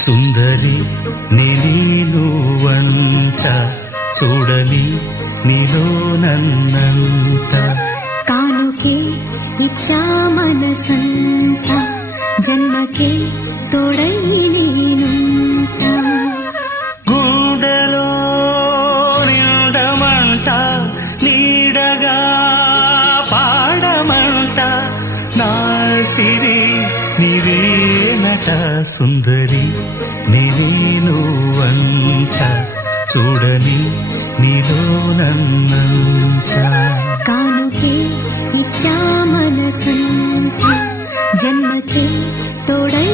సుందరి నేను వంట చూడని నీలో నన్నంత కానుకే ఇచ్చా మనసంత జన్మకే తోడై నేనుంట గుండెలో నిండమంట నీడగా పాడమంట నా సిరి నీవేనట సుందరి నేను వంట చూడని నీలో నన్నంత కానుకే ఇచ్చా మనసంత జన్మకే తోడై